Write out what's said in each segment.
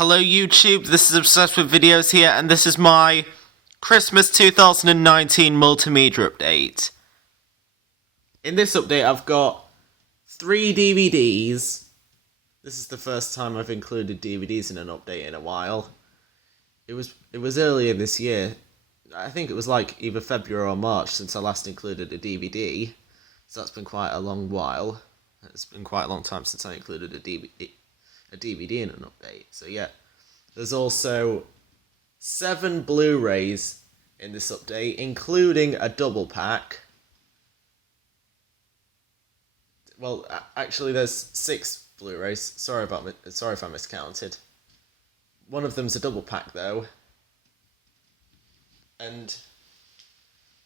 Hello YouTube, this is Obsessed with Videos here, and this is my Christmas 2019 multimedia update. In this update I've got 3 DVDs. This is the first time I've included DVDs in an update in a while. It was earlier this year. I think it was like either February or March since I last included a DVD. So that's been quite a long while. It's been quite a long time since I included a DVD in an update. So yeah, there's also 7 Blu-Rays in this update, including a double pack. Well, actually, there's 6 Blu-Rays. Sorry if I miscounted. One of them's a double pack though, and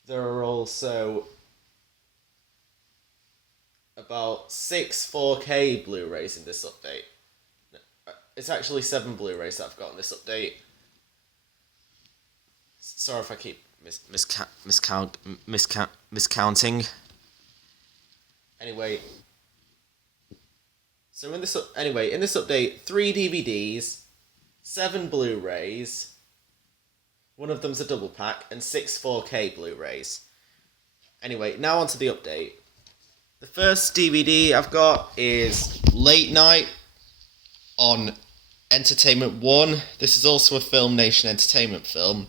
there are also about 6 4K Blu-Rays in this update. It's actually 7 Blu-Rays that I've got in this update. Sorry if I keep miscounting. Anyway, in this update, 3 DVDs, 7 Blu-Rays, one of them's a double pack, and 6 4K Blu-Rays. Anyway, now onto the update. The first DVD I've got is Late Night on Entertainment One. This is also a Film Nation Entertainment film.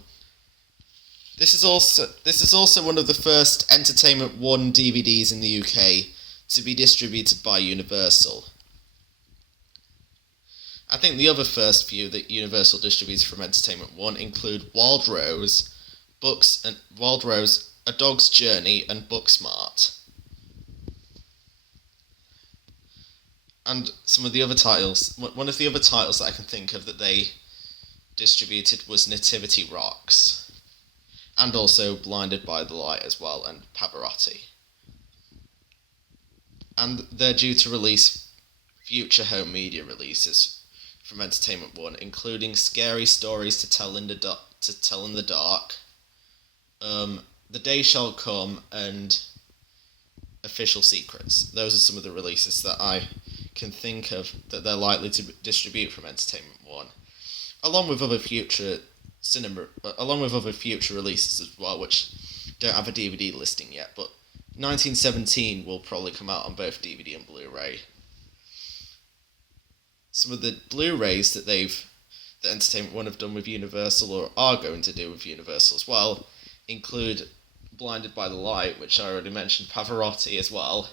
This is also one of the first Entertainment One DVDs in the UK to be distributed by Universal. I think the other first few that Universal distributes from Entertainment One include Wild Rose, A Dog's Journey, and Booksmart. And some of the other titles, one of the other titles that I can think of that they distributed was Nativity Rocks, and also Blinded by the Light as well, and Pavarotti. And they're due to release future home media releases from Entertainment One, including Scary Stories to Tell in the Dark, The Day Shall Come, and Official Secrets. Those are some of the releases that I can think of that they're likely to distribute from Entertainment One, along with other future releases as well, which don't have a DVD listing yet. But 1917 will probably come out on both DVD and Blu-ray. Some of the Blu-rays that Entertainment One have done with Universal, or are going to do with Universal as well, include Blinded by the Light, which I already mentioned, Pavarotti as well,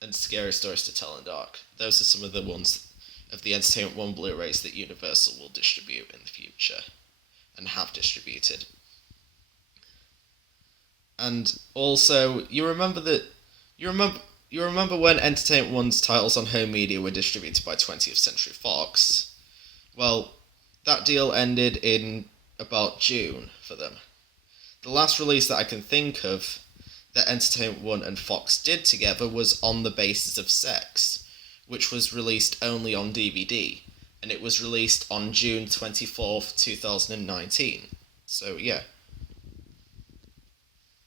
and Scary Stories to Tell in the Dark. Those are some of the ones of the Entertainment One Blu-rays that Universal will distribute in the future, and have distributed. And also, you remember when Entertainment One's titles on home media were distributed by 20th Century Fox? Well, that deal ended in about June for them. The last release that I can think of that Entertainment One and Fox did together was On the Basis of Sex, which was released only on DVD, and it was released on June 24th, 2019. So yeah.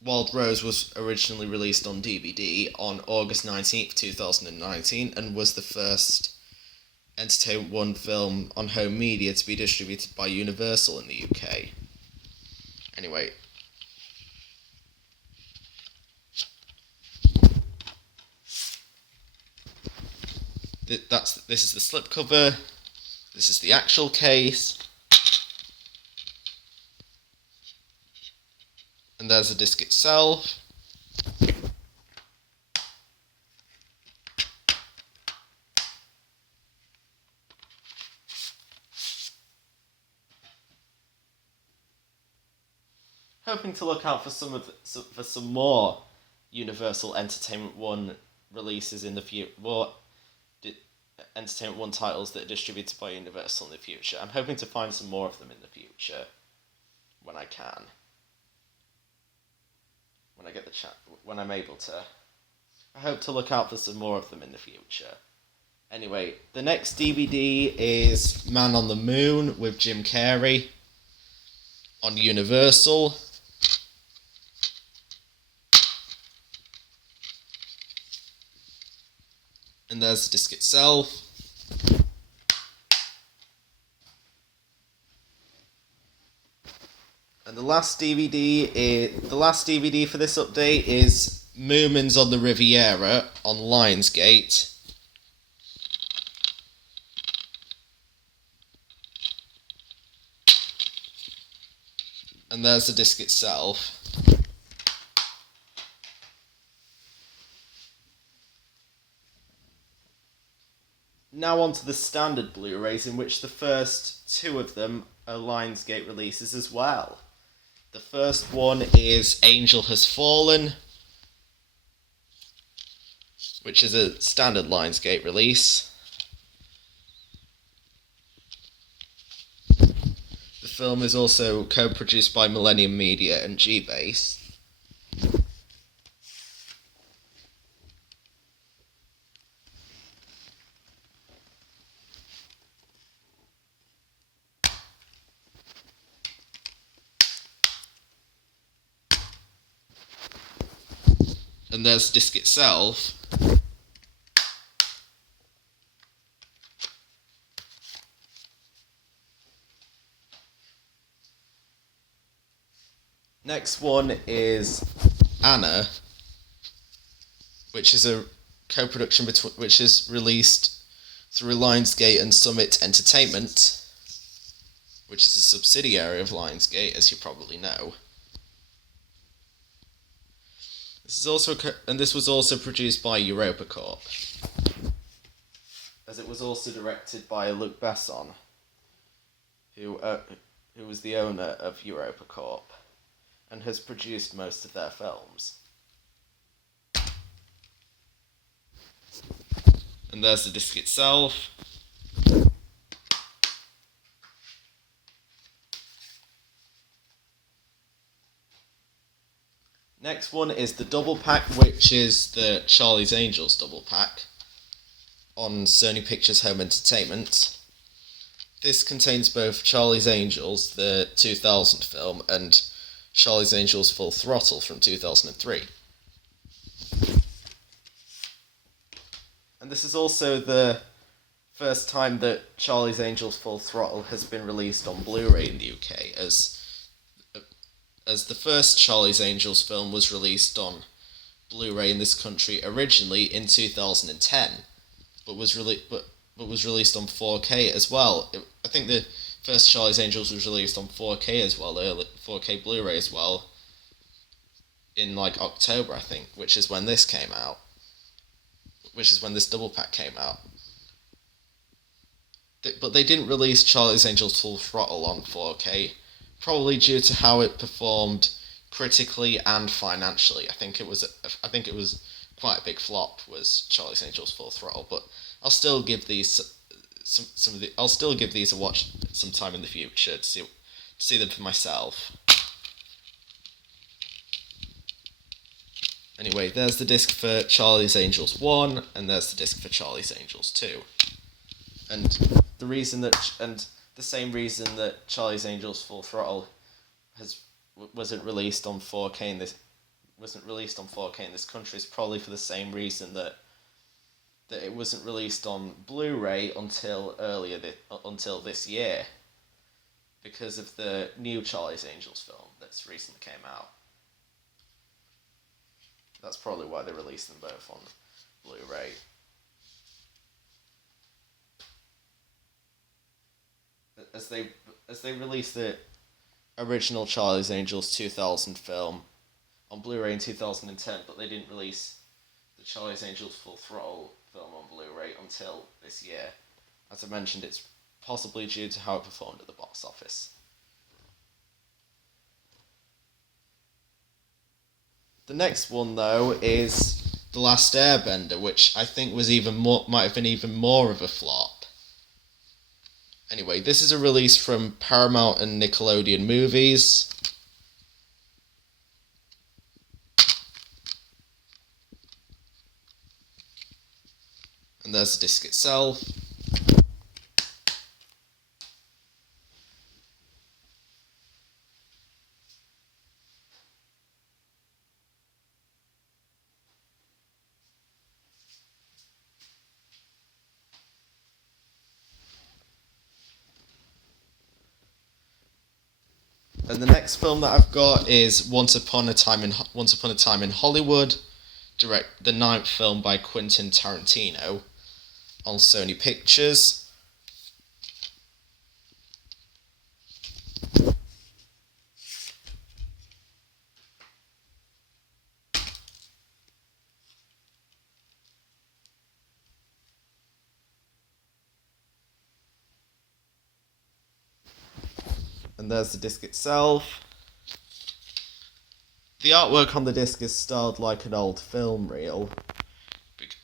Wild Rose was originally released on DVD on August 19th, 2019, and was the first Entertainment One film on home media to be distributed by Universal in the UK. Anyway, this is the slipcover. This is the actual case. And there's the disc itself. Hoping to look out for some more Universal Entertainment One releases in the future. More Entertainment One titles that are distributed by Universal in the future. I'm hoping to find some more of them in the future when I can. When I'm able to. I hope to look out for some more of them in the future. Anyway, the next DVD is Man on the Moon with Jim Carrey on Universal. And there's the disc itself. And the last DVD for this update is Moomins on the Riviera on Lionsgate. And there's the disc itself. Now on to the standard Blu-rays, in which the first two of them are Lionsgate releases as well. The first one is Angel Has Fallen, which is a standard Lionsgate release. The film is also co-produced by Millennium Media and G-Base. And there's the disc itself. Next one is Anna, which is a co-production which is released through Lionsgate and Summit Entertainment, which is a subsidiary of Lionsgate, as you probably know. This was also produced by EuropaCorp, as it was also directed by Luc Besson, who was the owner of EuropaCorp, and has produced most of their films. And there's the disc itself. Next one is the double pack, which is the Charlie's Angels double pack on Sony Pictures Home Entertainment. This contains both Charlie's Angels, the 2000 film, and Charlie's Angels Full Throttle from 2003. And this is also the first time that Charlie's Angels Full Throttle has been released on Blu-ray in the UK, as the first Charlie's Angels film was released on Blu-ray in this country originally in 2010, but was released on 4K as well. I think the first Charlie's Angels was released on 4K as well, 4K Blu-ray as well, in like October, I think, which is when this came out. Which is when this double pack came out. But they didn't release Charlie's Angels Full Throttle on 4K, probably due to how it performed critically and financially. I think it was quite a big flop, was Charlie's Angels Full Throttle. But I'll still give these I'll still give these a watch sometime in the future to see them for myself. Anyway, there's the disc for Charlie's Angels 1, and there's the disc for Charlie's Angels 2. And the same reason that Charlie's Angels Full Throttle wasn't released on 4K in this country is probably for the same reason that it wasn't released on Blu-ray until this year, because of the new Charlie's Angels film that's recently came out. That's probably why they released them both on Blu-ray. As they released the original Charlie's Angels 2000 film on Blu-ray in 2010, but they didn't release the Charlie's Angels Full Throttle film on Blu-ray until this year. As I mentioned, it's possibly due to how it performed at the box office. The next one, though, is The Last Airbender, which I think might have been even more of a flop. Anyway, this is a release from Paramount and Nickelodeon Movies. And there's the disc itself. And the next film that I've got is Once Upon a Time in Hollywood, the ninth film by Quentin Tarantino on Sony Pictures. And there's the disc itself. The artwork on the disc is styled like an old film reel,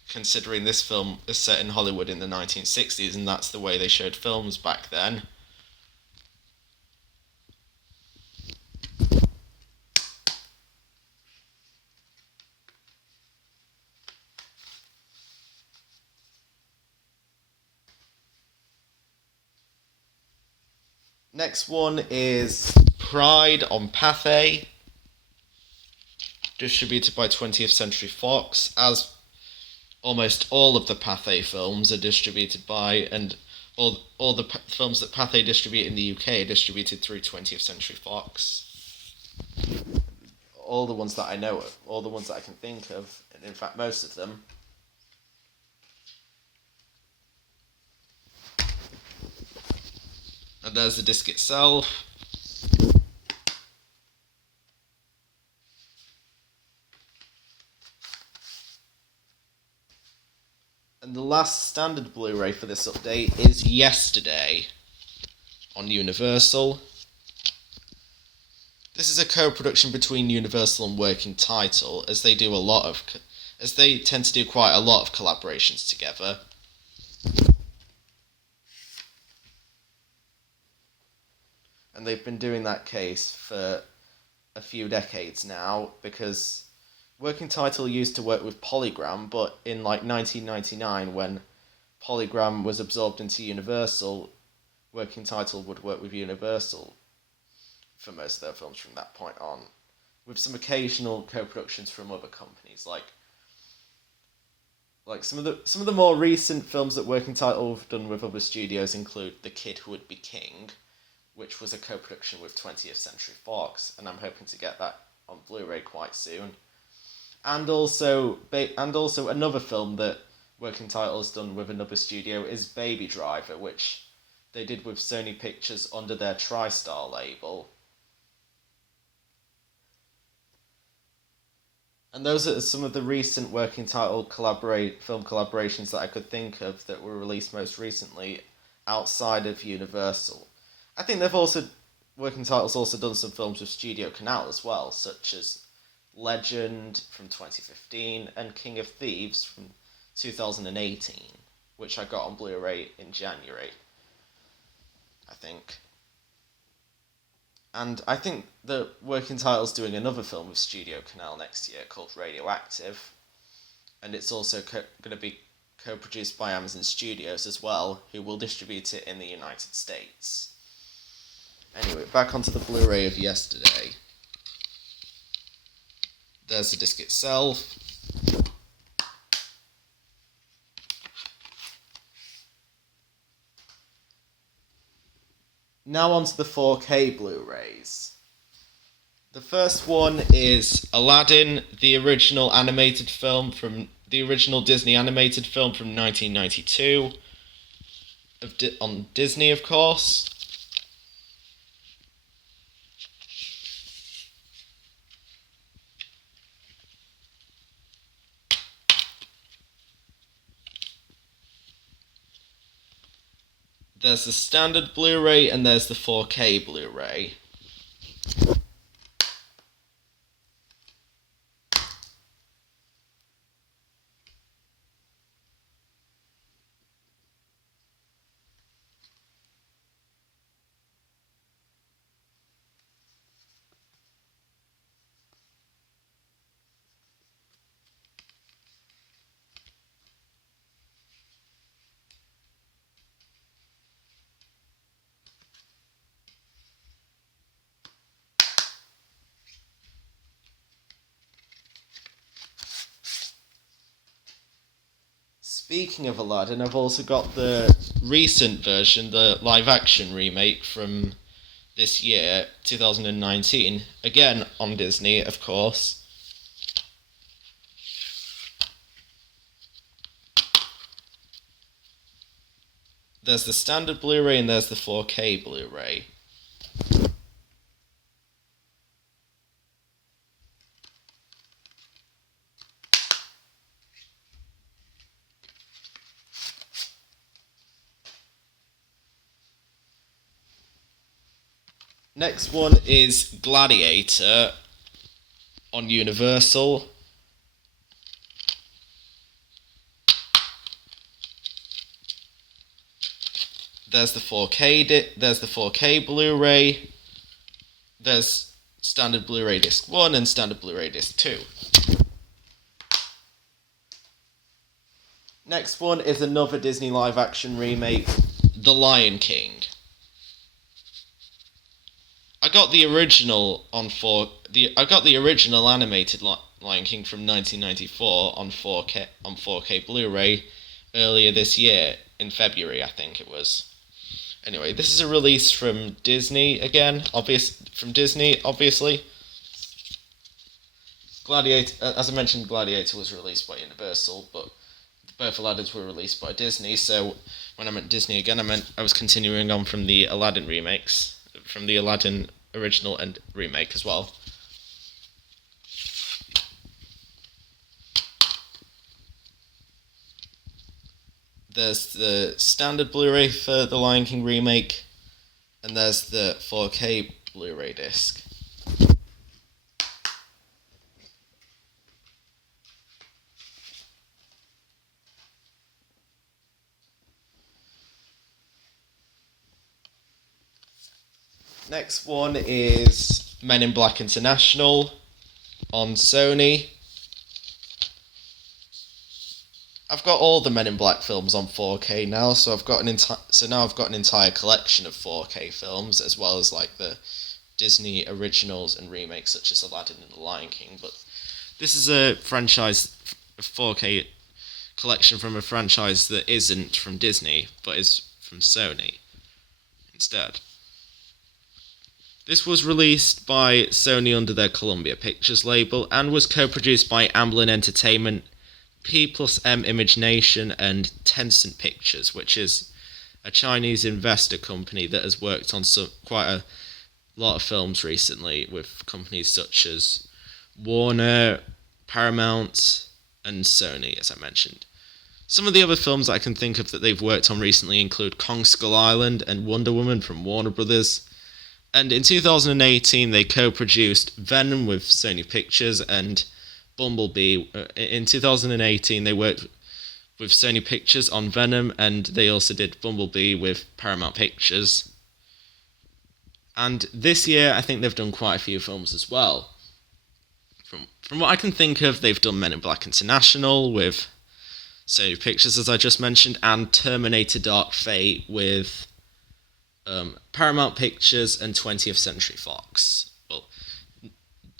considering this film is set in Hollywood in the 1960s, and that's the way they showed films back then. Next one is Pride on Pathé, distributed by 20th Century Fox, as almost all of the Pathé films are distributed by, and all the films that Pathé distribute in the UK are distributed through 20th Century Fox. All the ones that I know of, all the ones that I can think of, and in fact most of them. And there's the disc itself. And the last standard Blu-ray for this update is Yesterday on Universal. This is a co-production between Universal and Working Title, as they tend to do quite a lot of collaborations together. And they've been doing that case for a few decades now, because Working Title used to work with Polygram, but in 1999, when Polygram was absorbed into Universal, Working Title would work with Universal for most of their films from that point on, with some occasional co-productions from other companies, like some of the more recent films that Working Title have done with other studios include The Kid Who Would Be King, which was a co-production with 20th Century Fox, and I'm hoping to get that on Blu-ray quite soon. And also another film that Working Title has done with another studio is Baby Driver, which they did with Sony Pictures under their TriStar label. And those are some of the recent Working Title film collaborations that I could think of that were released most recently outside of Universal. I think Working Title's also done some films with Studio Canal as well, such as Legend from 2015 and King of Thieves from 2018, which I got on Blu-ray in January, I think. And I think that Working Title's doing another film with Studio Canal next year called Radioactive, and it's also going to be co-produced by Amazon Studios as well, who will distribute it in the United States. Anyway, back onto the Blu-ray of Yesterday. There's the disc itself. Now onto the 4K Blu-rays. The first one is Aladdin, the original Disney animated film from 1992, on Disney, of course. There's the standard Blu-ray and there's the 4K Blu-ray. Speaking of Aladdin, I've also got the recent version, the live-action remake from this year, 2019, again on Disney, of course. There's the standard Blu-ray and there's the 4K Blu-ray. Next one is Gladiator on Universal. There's the 4K Blu-ray. There's standard Blu-ray disc 1 and standard Blu-ray disc 2. Next one is another Disney live-action remake, The Lion King. I got the original animated Lion King from 1994 on 4K Blu-ray earlier this year in February, I think it was. Anyway, this is a release from Disney again, obviously. Gladiator, as I mentioned, Gladiator was released by Universal, but both Aladdins were released by Disney. So when I meant Disney again, I was continuing on from the Aladdin remakes, from the Aladdin original and remake as well. There's the standard Blu-ray for the Lion King remake, and there's the 4K Blu-ray disc. Next one is Men in Black International on Sony. I've got all the Men in Black films on 4K now, so I've got an entire collection of 4K films, as well as like the Disney originals and remakes such as Aladdin and The Lion King. But this is a 4K collection from a franchise that isn't from Disney, but is from Sony instead. This was released by Sony under their Columbia Pictures label and was co-produced by Amblin Entertainment, P+M Imagination, and Tencent Pictures, which is a Chinese investor company that has worked on quite a lot of films recently with companies such as Warner, Paramount, and Sony, as I mentioned. Some of the other films I can think of that they've worked on recently include Kong Skull Island and Wonder Woman from Warner Brothers. And in 2018, they co-produced Venom with Sony Pictures and Bumblebee. In 2018, they worked with Sony Pictures on Venom, and they also did Bumblebee with Paramount Pictures. And this year, I think they've done quite a few films as well. From what I can think of, they've done Men in Black International with Sony Pictures, as I just mentioned, and Terminator Dark Fate with Paramount Pictures and 20th Century Fox. Well,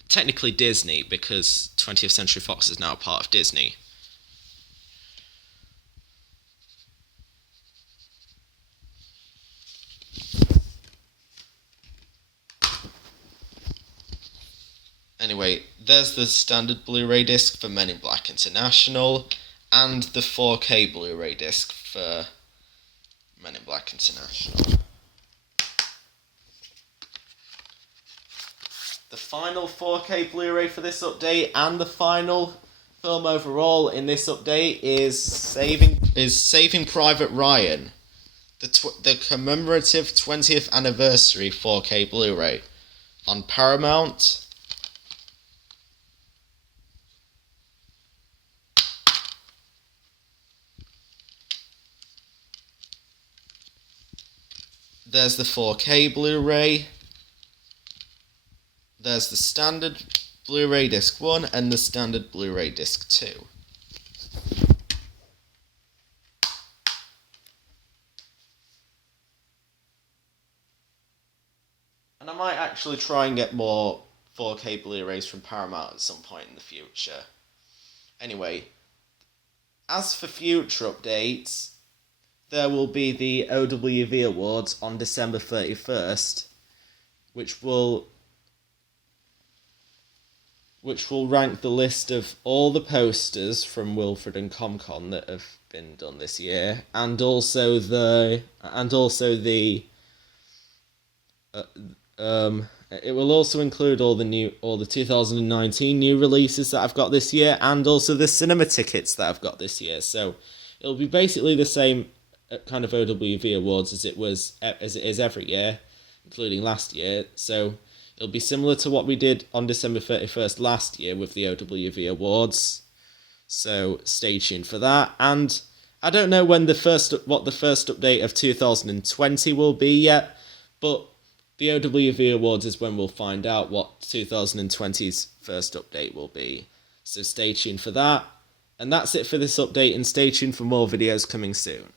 technically Disney, because 20th Century Fox is now a part of Disney. Anyway, there's the standard Blu-ray disc for Men in Black International and the 4K Blu-ray disc for Men in Black International. The final 4K Blu-ray for this update and the final film overall in this update is Saving Private Ryan, the commemorative 20th anniversary 4K Blu-ray on Paramount. There's the 4K Blu-ray. There's the standard Blu-ray disc 1 and the standard Blu-ray disc 2. And I might actually try and get more 4K Blu-rays from Paramount at some point in the future. Anyway, as for future updates, there will be the OWV Awards on December 31st, which will rank the list of all the posters from Wilfred and ComCon that have been done this year, and also the it will also include all the 2019 new releases that I've got this year, and also the cinema tickets that I've got this year. So it'll be basically the same kind of OWV awards as it is every year, including last year. So it'll be similar to what we did on December 31st last year with the OWV awards. So stay tuned for that. And I don't know what the first update of 2020 will be yet, but the OWV awards is when we'll find out what 2020's first update will be. So stay tuned for that. And that's it for this update, and stay tuned for more videos coming soon.